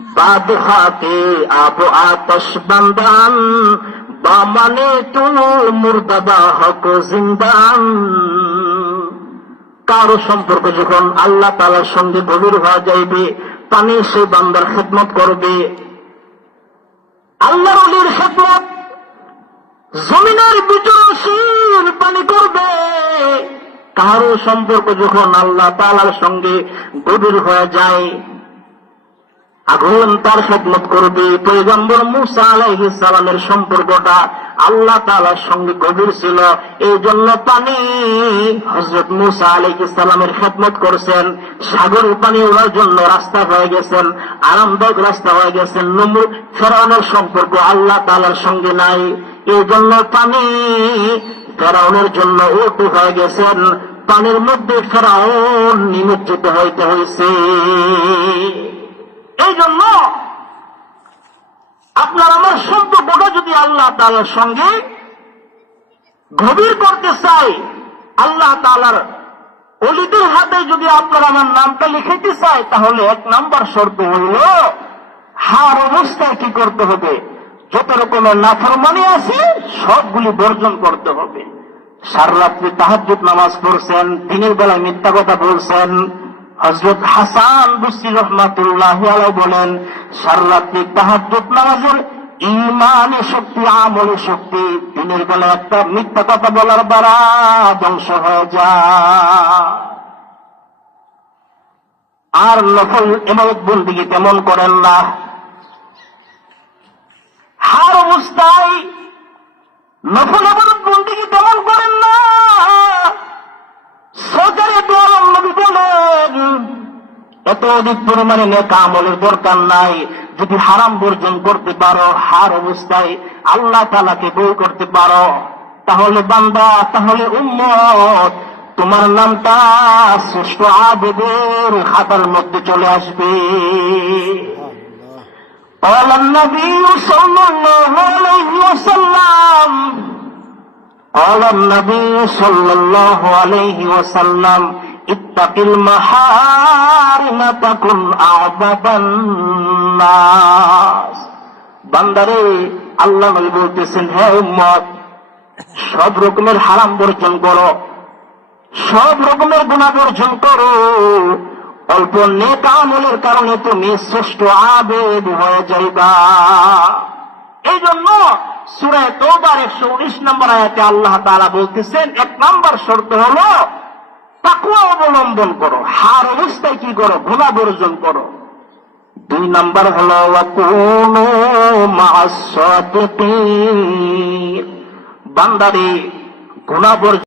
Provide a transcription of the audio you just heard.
বাদ খাতে আব আতশ বান্দান, বা মানে তু মুর্দাবা হক জিন্দান। কারো সম্পর্ক যখন আল্লাহ তাআলার সঙ্গে গভীর হয়ে যাইবে, পানি সে বান্দার খেদমত করবে। আল্লাহর ওলির খেদমত জমিনের বিচরণশীল পানি করবে। কারো সম্পর্ক যখন আল্লাহ তাআলার সঙ্গে গভীর হয়ে যায়, আগুন তার খেদমত করবে। পয়গম্বর মূসা আলাইহিস সালামের সম্পর্কটা আল্লাহ তাআলার সঙ্গে গভীর ছিল, এই জন্য পানি হযরত মূসা আলাইহিস সালামের খেদমত করছেন। সাগরের পানি ওঠার জন্য রাস্তা হয়ে গেছেন, আরামদায়ক রাস্তা হয়ে গেছেন। নমরুদ ফেরাউনের সম্পর্ক আল্লাহ তাআলার সঙ্গে নাই, এই জন্য পানি ফেরাউনের জন্য উট হয়ে গেছেন। পানির মধ্যে ফেরাউন নিমজ্জিত হইতে হয়েছে। এই জন্য আপনার আমার সম্পর্কটা যদি আল্লাহ তাআলার সঙ্গে গভীর করতে চাই, আল্লাহ তাআলার ওলিদের হাতে যদি আপনার আমার নামটা লিখাইতে চাই, তাহলে 1 নাম্বার শর্ত হইল হার অবস্থায় কি করতে হবে? যত রকমের নাফরমানি আছে সবগুলি বর্জন করতে হবে। সারারাত্রি তাহাজ্জুদ নামাজ পড়ছেন, দিনের বেলায় মিথ্যা কথা বলছেন। হযরত হাসান বসরি রাহমাতুল্লাহি আলাইহি বলেন, সারারাত্রি তাহাজ্জুদ নামাজের ঈমানে শক্তি, আমলে শক্তি দিনের বেলায় একটা মিথ্যা কথা বলার দ্বারা ধ্বংস হয়ে যায়। আর নফল ইবাদত বন্দেগী তেমন করেন না। হার অবস্থায় নফল ইবাদত বন্দেগী তেমন করেন না। সরকারে দোয়া নবী বলেন, এত অধিক পরিমাণে নেক আমলের দরকার নাই। যদি হারাম বর্জন করতে পারো, হার অবস্থায় আল্লাহ তাআলাকে ভয় করতে পারো, তাহলে বান্দা, তাহলে উম্মত, তোমার নামটা শ্রেষ্ঠ আবেদের খাতার মধ্যে চলে আসবে। قال النبي صلى الله عليه وسلم قال النبي صلى الله عليه وسلم اتق المحارم تكن أعبد الناس। বান্দারে, আল্লাহ নবী বলতেছেন, হে উম্মত, সব রকমের হারাম বর্জন করো, সব রকমের গুনাহ বর্জন করো। অল্প নেক আমলের কারণে তুমি শ্রেষ্ঠ আবেদ হয়ে যাইবা। এই জন্য সূরা তাওবার 119 নম্বর আয়াতে আল্লাহ তাআলা বলতেছেন, 1 নাম্বার শর্ত হলো তাকওয়া অবলম্বন করো, হার অবস্থায় কি করো? গুনাহ বর্জন করো। 2 নাম্বার হলো ওয়াকুনু মা'আস সাদিকিন। বান্দারে, গুনাহ বর্জন